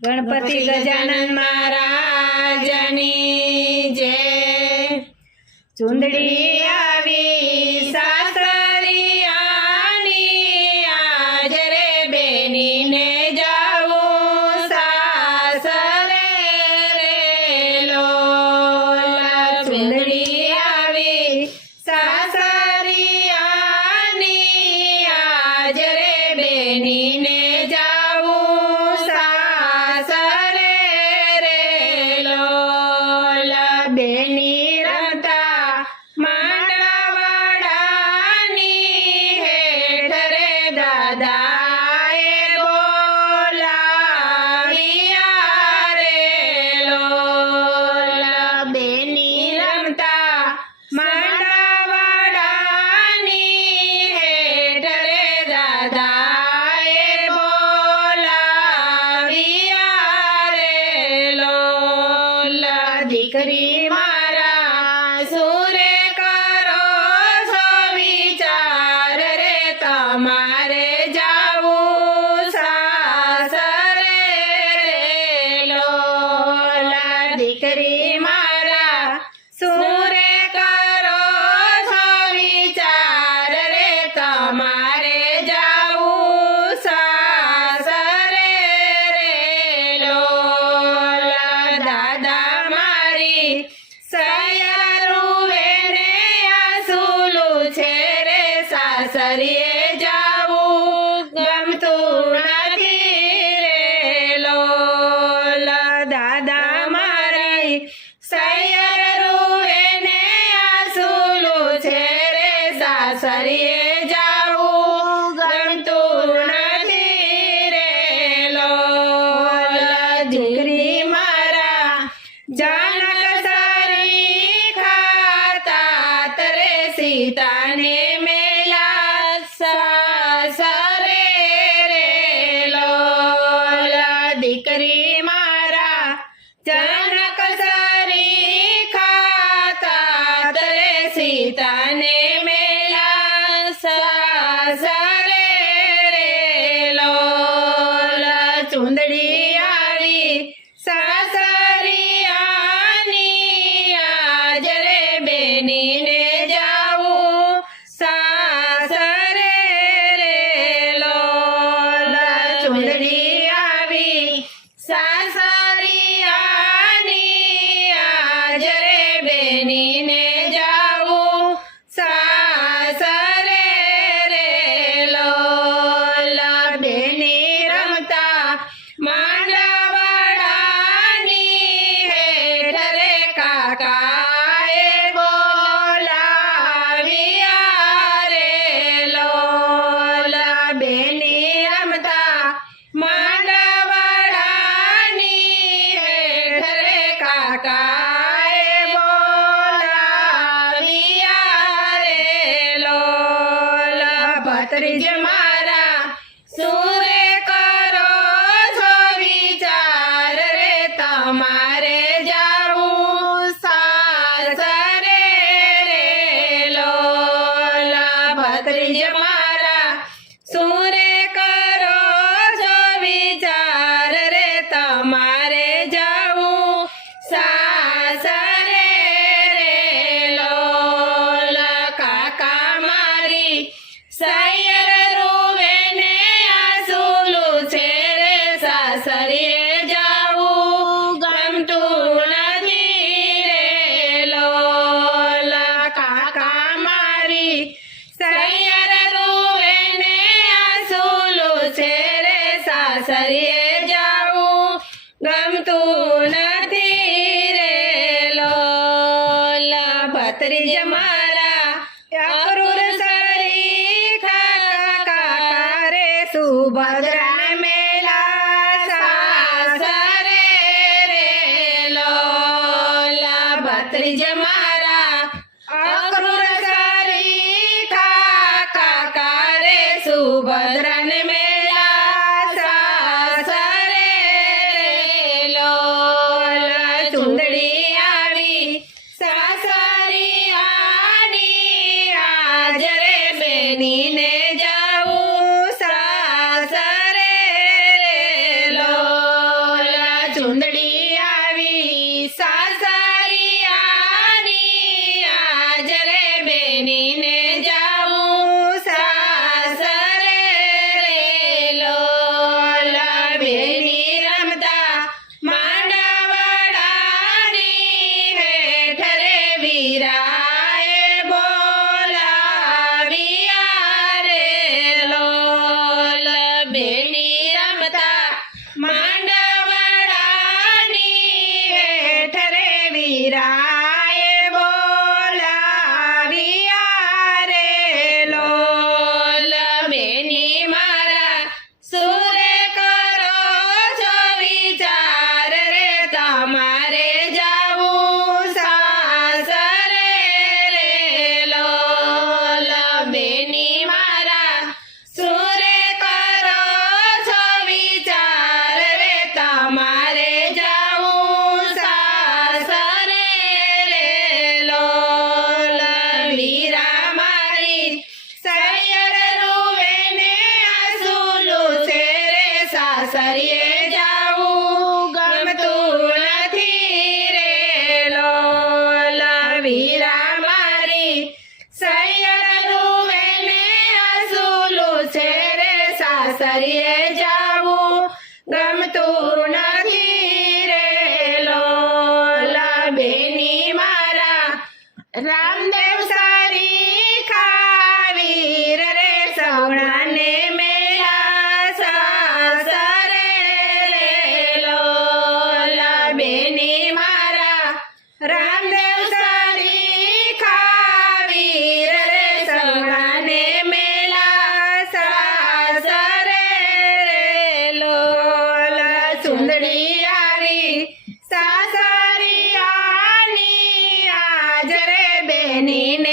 ગણપતિ ગજાનન મહારાજની જય. ચુંદડી આવી સાસરિયાની આજ રે બેનીને જાવું સાસરે રે લોલા ચુંદડી આવી સાસરિયાની આજ રે બેનીને ada સાસરીએ જાવું, ગમતું નથી રે લોલા. દાદા મારી સયારુવે ને આસુલું છે રે સાસરીએ જાવું, ગમતું નથી રે લોલા. દીકરી મારા જાનક સારી ખાતા, તરે સીતાને જાનક સુરે કરો છો વિચાર રે તમારે જાવું સાસરે રે લોલા ભત્રીજ મારા. સુરે કરો છો વિચાર રે તમારે જાવું સાસરે રે લોલા કાકા મારી. સૈયર સૈયર ગમતું નથી રે લોલા. ભત્રીજ મારા અક્રૂર સરી ખા કાકા રે સુભદ્રા મેલા સાસરે રે મારા સુભદ્રા સાસરીએ જાવું ગમતું નથી રે લોલા. વીરા મારી સૈયરનું મેને આસુલું છે રે. સાસરીએ જાવું ગમતું നീണ